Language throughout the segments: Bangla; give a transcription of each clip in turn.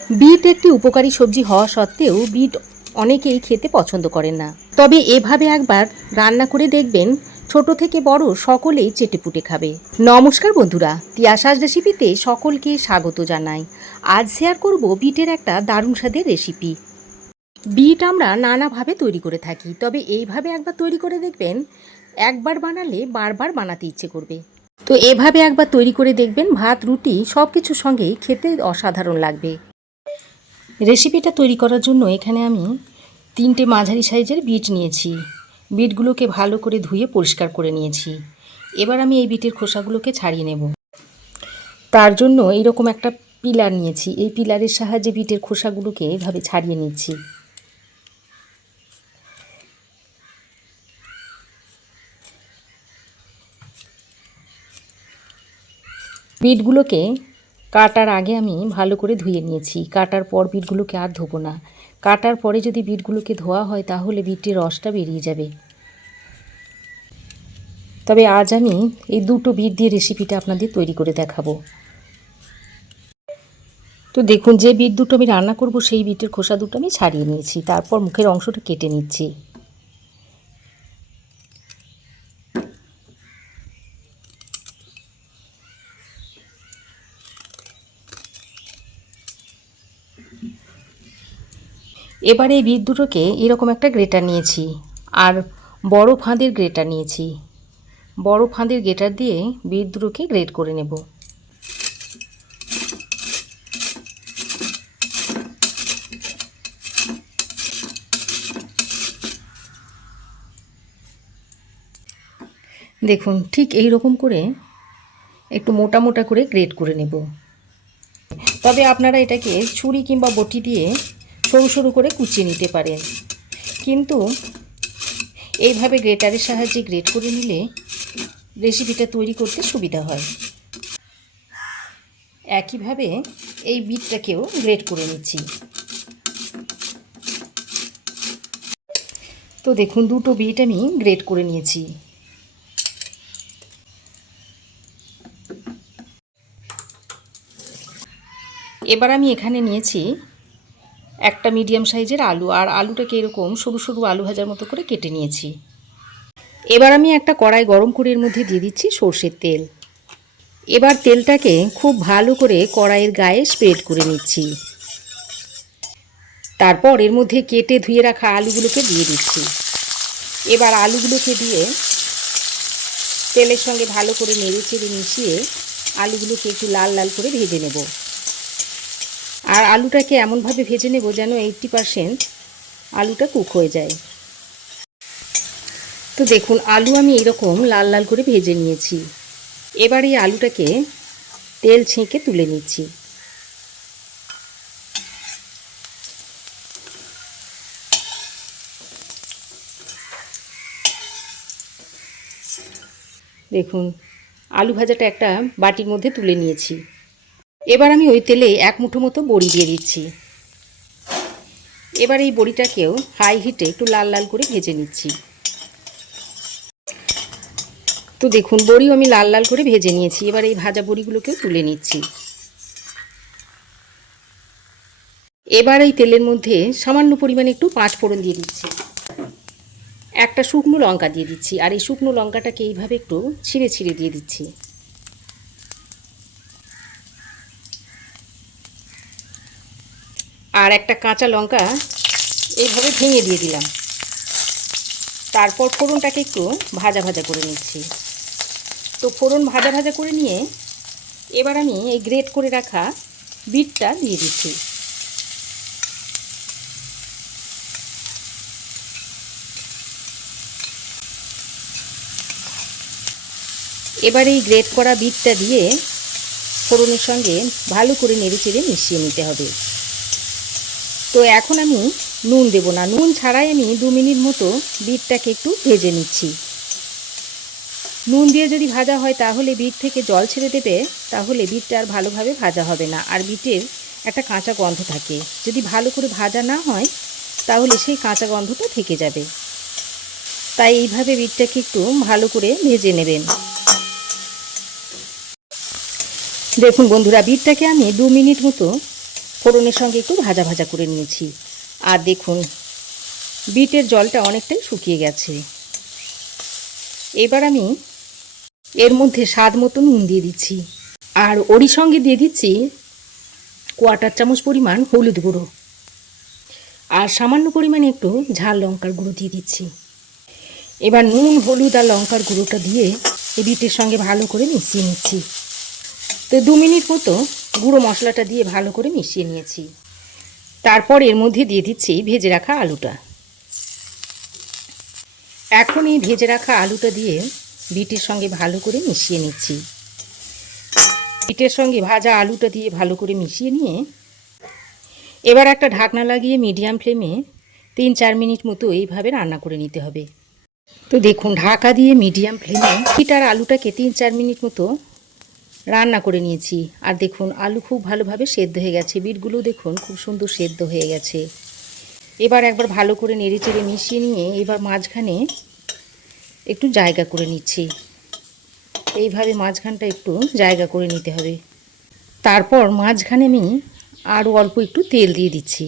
বিট একটি উপকারী সবজি হওয়া সত্ত্বেও বিট অনেকেই খেতে পছন্দ করেন না। তবে এভাবে একবার রান্না করে দেখবেন, ছোট থেকে বড় সকলেই চেটেপুটে খাবে। নমস্কার বন্ধুরা, তিয়াশাস রেসিপিতে সকলকে স্বাগত জানাই। আজ শেয়ার করব বিটের একটা দারুণ স্বাদের রেসিপি। বিট আমরা নানাভাবে তৈরি করে থাকি, তবে এইভাবে একবার তৈরি করে দেখবেন, একবার বানালে বারবার বানাতে ইচ্ছে করবে। তো এভাবে একবার তৈরি করে দেখবেন, ভাত রুটি সব কিছুর সঙ্গেই খেতে অসাধারণ লাগবে। রেসিপিটা তৈরি করার জন্য এখানে আমি 3টে মাঝারি সাইজের বিট নিয়েছি। বিটগুলোকে ভালো করে ধুয়ে পরিষ্কার করে নিয়েছি। এবার আমি এই বিটের খোসাগুলোকে ছাড়িয়ে নেব। তার জন্য এইরকম একটা পিলার নিয়েছি। এই পিলারের সাহায্যে বিটের খোসাগুলোকে এভাবে ছাড়িয়ে নিচ্ছি। বিটগুলোকে কাটার আগে আমি ভালো করে ধুয়ে নিয়েছি। কাটার পর বিটগুলোকে আর ধোবো না। কাটার পরে যদি বিটগুলোকে ধোয়া হয় তাহলে বিটের রসটা বেরিয়ে যাবে। তবে আজ আমি এই 2টো বিট দিয়ে রেসিপিটা আপনাদের তৈরি করে দেখাবো। তো দেখুন, যে বিট দুটো আমি রান্না করব সেই বিটের খোসা দুটো আমি ছাড়িয়ে নিয়েছি। তারপর মুখের অংশটা কেটে নিচ্ছি। এবার এই বিট দুটোকে এরকম একটা গ্রেটার নিয়েছি, আর বড় ফাঁদের গ্রেটার নিয়েছি। বড় ফাঁদের গ্রেটার দিয়ে বিট দুটোকে গ্রেট করে নেব। দেখুন, ঠিক এই রকম করে একটু মোটা মোটা করে গ্রেট করে নেব। তবে আপনারা এটাকে ছুরি কিংবা বটি দিয়ে সরু সরু করে কুচিয়ে নিতে পারেন, কিন্তু এইভাবে গ্রেটারের সাহায্যে গ্রেট করে নিলে রেসিপিটা তৈরি করতে সুবিধা হয়। একইভাবে এই বিটটাকেও গ্রেট করে নিচ্ছি। তো দেখুন, 2টো বিট আমি গ্রেট করে নিয়েছি। এবার আমি এখানে নিয়েছি একটা মিডিয়াম সাইজের আলু, আর আলুটাকে এরকম সরু সরু আলু ভাজার মতো করে কেটে নিয়েছি। এবার আমি একটা কড়াই গরম করে এর মধ্যে দিয়ে দিচ্ছি সর্ষের তেল। এবার তেলটাকে খুব ভালো করে কড়াইয়ের গায়ে স্প্রেড করে নিচ্ছি। তারপর এর মধ্যে কেটে ধুয়ে রাখা আলুগুলোকে দিয়ে দিচ্ছি। এবার আলুগুলোকে দিয়ে তেলের সঙ্গে ভালো করে নেড়ে চেড়ে মিশিয়ে আলুগুলোকে একটু লাল লাল করে ভেজে নেব। আর আলুটাকে এমনভাবে ভেজে নেব যেন 80% আলুটা কুক হয়ে যায়। তো দেখুন, আলু আমি এরকম লাল লাল করে ভেজে নিয়েছি। এবার এই আলুটাকে তেল ছেঁকে তুলে নিচ্ছি। দেখুন, আলু ভাজাটা একটা বাটির মধ্যে তুলে নিয়েছি। এবার আমি ওই তেলে 1 মুঠো মতো বড়ি দিয়ে দিচ্ছি। এবার এই বড়িটাকেও হাই হিটে একটু লাল লাল করে ভেজে নিচ্ছি। তো দেখুন, বড়িও আমি লাল লাল করে ভেজে নিয়েছি। এবার এই ভাজা বড়িগুলোকেও তুলে নিচ্ছি। এবার এই তেলের মধ্যে সামান্য পরিমাণে একটু 5 ফোড়ন দিয়ে দিচ্ছি। একটা শুকনো লঙ্কা দিয়ে দিচ্ছি, আর এই শুকনো লঙ্কাটাকে এইভাবে একটু ছিঁড়ে ছিঁড়ে দিয়ে দিচ্ছি। আর একটা কাঁচা লঙ্কা এইভাবে ভেঙে দিয়ে দিলাম। তারপর ফোড়নটাকে একটু ভাজা ভাজা করে নিচ্ছি। তো ফোড়ন ভাজা ভাজা করে নিয়ে এবার আমি এই গ্রেট করে রাখা বিটটা দিয়ে দিচ্ছি। এবার এই গ্রেট করা বিটটা দিয়ে ফোড়নের সঙ্গে ভালো করে নেড়ে চেড়ে মিশিয়ে নিতে হবে। তো এখন আমি নুন দেব না, নুন ছাড়াই আমি 2 মিনিট মতো বিটটাকে একটু ভেজে নিচ্ছি। নুন দিয়ে যদি ভাজা হয় তাহলে বিট থেকে জল ছেড়ে দেবে, তাহলে বিটটা আর ভালোভাবে ভাজা হবে না, আর বিটের একটা কাঁচা গন্ধ থাকে। যদি ভালো করে ভাজা না হয় তাহলে সেই কাঁচা গন্ধটা থেকে যাবে। তাই এইভাবে বিটটাকে একটু ভালো করে ভেজে নেবেন। দেখুন বন্ধুরা, বিটটাকে আমি 2 মিনিট মতো ফোড়নের সঙ্গে একটু ভাজা ভাজা করে নিয়েছি। আর দেখুন বিটের জলটা অনেকটাই শুকিয়ে গেছে। এবার আমি এর মধ্যে স্বাদ মতো নুন দিয়ে দিচ্ছি, আর ওরই সঙ্গে দিয়ে দিচ্ছি 1/4 চামচ পরিমাণ হলুদ গুঁড়ো, আর সামান্য পরিমাণে একটু ঝাল লঙ্কার গুঁড়ো দিয়ে দিচ্ছি। এবার নুন, হলুদ আর লঙ্কার গুঁড়োটা দিয়ে এই বিটের সঙ্গে ভালো করে মিশিয়ে নিচ্ছি। তো 2 মিনিট মতো গুঁড়ো মশলাটা দিয়ে ভালো করে মিশিয়ে নিয়েছি। তারপর এর মধ্যে দিয়ে দিচ্ছি ভেজে রাখা আলুটা। এখন এই ভেজে রাখা আলুটা দিয়ে বিটের সঙ্গে ভালো করে মিশিয়ে নিচ্ছি। বিটের সঙ্গে ভাজা আলুটা দিয়ে ভালো করে মিশিয়ে নিয়ে এবার একটা ঢাকনা লাগিয়ে মিডিয়াম ফ্লেমে 3-4 মিনিট মতো এইভাবে রান্না করে নিতে হবে। তো দেখুন ঢাকা দিয়ে মিডিয়াম ফ্লেমে বিট আর আলুটাকে 3-4 মিনিট মতো রান্না করে নিয়েছি। আর দেখুন আলু খুব ভালোভাবে সেদ্ধ হয়ে গেছে, বিটগুলো দেখুন খুব সুন্দর সেদ্ধ হয়ে গেছে। এবার একবার ভালো করে নেড়ে চেড়ে মিশিয়ে নিয়ে এবার মাঝখানে একটু জায়গা করে নিচ্ছি। এইভাবে মাঝখানটা একটু জায়গা করে নিতে হবে। তারপর মাঝখানে আমি আরও অল্প একটু তেল দিয়ে দিচ্ছি।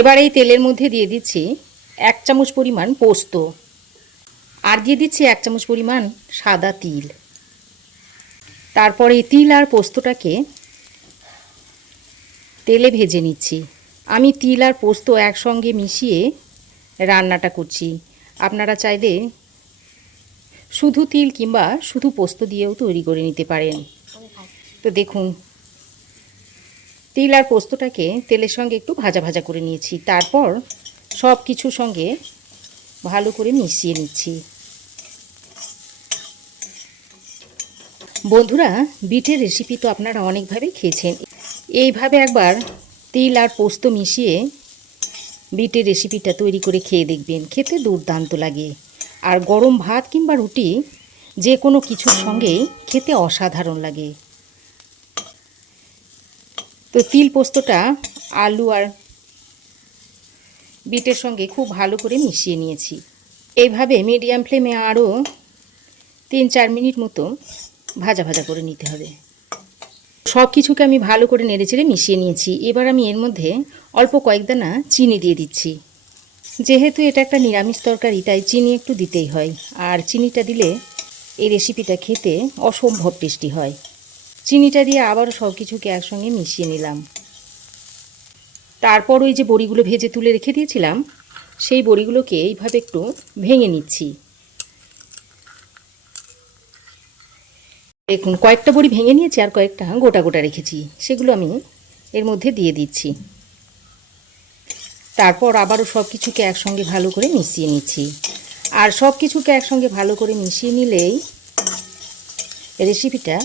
এবার এই তেলের মধ্যে দিয়ে দিচ্ছি 1 চামচ পরিমাণ পোস্ত, আর দিয়ে দিচ্ছি 1 চামচ পরিমাণ সাদা তিল। তারপর এই তিল আর পোস্তটাকে তেলে ভেজে নিচ্ছি। আমি তিল আর পোস্ত একসঙ্গে মিশিয়ে রান্নাটা করছি। আপনারা চাইলে শুধু তিল কিংবা শুধু পোস্ত দিয়েও তৈরি করে নিতে পারেন। তো দেখুন তিল আর পোস্তটাকে তেলের সঙ্গে একটু ভাজা ভাজা করে নিয়েছি। তারপর সব কিছুর সঙ্গে ভালো করে মিশিয়ে নিচ্ছি। বন্ধুরা, বিটের রেসিপি তো আপনারা অনেকভাবে খেয়েছেন। এইভাবে একবার তিল আর পোস্ত মিশিয়ে বিটের রেসিপিটা তৈরি করে খেয়ে দেখবেন, খেতে দুর্দান্ত লাগে। আর গরম ভাত কিংবা রুটি যে কোনো কিছুর সঙ্গেই খেতে অসাধারণ লাগে। তো তিল পোস্তটা আলু আর বিটের সঙ্গে খুব ভালো করে মিশিয়ে নিয়েছি। এইভাবে মিডিয়াম ফ্লেমে আরও 3-4 মিনিট মতো ভাজা ভাজা করে নিতে হবে। সব কিছুকে আমি ভালো করে নেড়েচেড়ে মিশিয়ে নিয়েছি। এবার আমি এর মধ্যে অল্প কয়েক দানা চিনি দিয়ে দিচ্ছি। যেহেতু এটা একটা নিরামিষ তরকারি তাই চিনি একটু দিতেই হয়, আর চিনিটা দিলে এই রেসিপিটা খেতে অসম্ভব টেস্টি হয়। চিনিটা দিয়ে আবারও সব কিছুকে একসঙ্গে মিশিয়ে নিলাম। তারপর ওই যে বড়িগুলো ভেজে তুলে রেখে দিয়েছিলাম সেই বড়িগুলোকে এইভাবে একটু ভেঙে নিচ্ছি। দেখুন কয়েকটা বড়ি ভেঙে নিয়েছি আর কয়েকটা গোটা গোটা রেখেছি, সেগুলো আমি এর মধ্যে দিয়ে দিচ্ছি। তারপর আবারও সব কিছুকে একসঙ্গে ভালো করে মিশিয়ে নিচ্ছি। আর সব কিছুকে একসঙ্গে ভালো করে মিশিয়ে নিলেই রেসিপিটা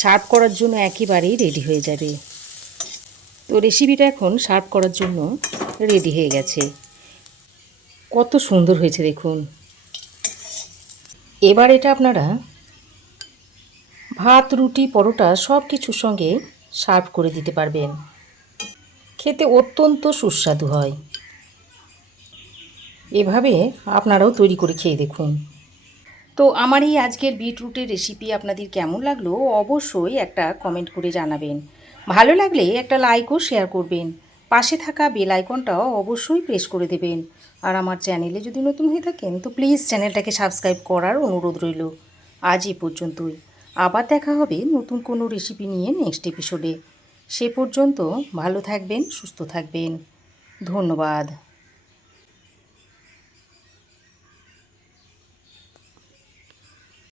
সার্ভ করার জন্য একেবারেই রেডি হয়ে যাবে। তো রেসিপিটা এখন সার্ভ করার জন্য রেডি হয়ে গেছে। কত সুন্দর হয়েছে দেখুন। এবার এটা আপনারা ভাত, রুটি, পরোটা সব কিছুর সঙ্গে সার্ভ করে দিতে পারবেন। খেতে অত্যন্ত সুস্বাদু হয়। এভাবে আপনারাও তৈরি করে খেয়ে দেখুন। তো আমার এই আজকের বিটরুটের রেসিপি আপনাদের কেমন লাগলো অবশ্যই একটা কমেন্ট করে জানাবেন। ভালো লাগলে একটা লাইক ও শেয়ার করবেন। পাশে থাকা বেল আইকনটাও অবশ্যই প্রেস করে দেবেন। আর আমার চ্যানেলে যদি নতুন হয়ে থাকেন তো প্লিজ চ্যানেলটাকে সাবস্ক্রাইব করার অনুরোধ রইল। আজ এই পর্যন্তই। আবার দেখা হবে নতুন কোনো রেসিপি নিয়ে নেক্সট এপিসোডে। সে পর্যন্ত ভালো থাকবেন, সুস্থ থাকবেন। ধন্যবাদ।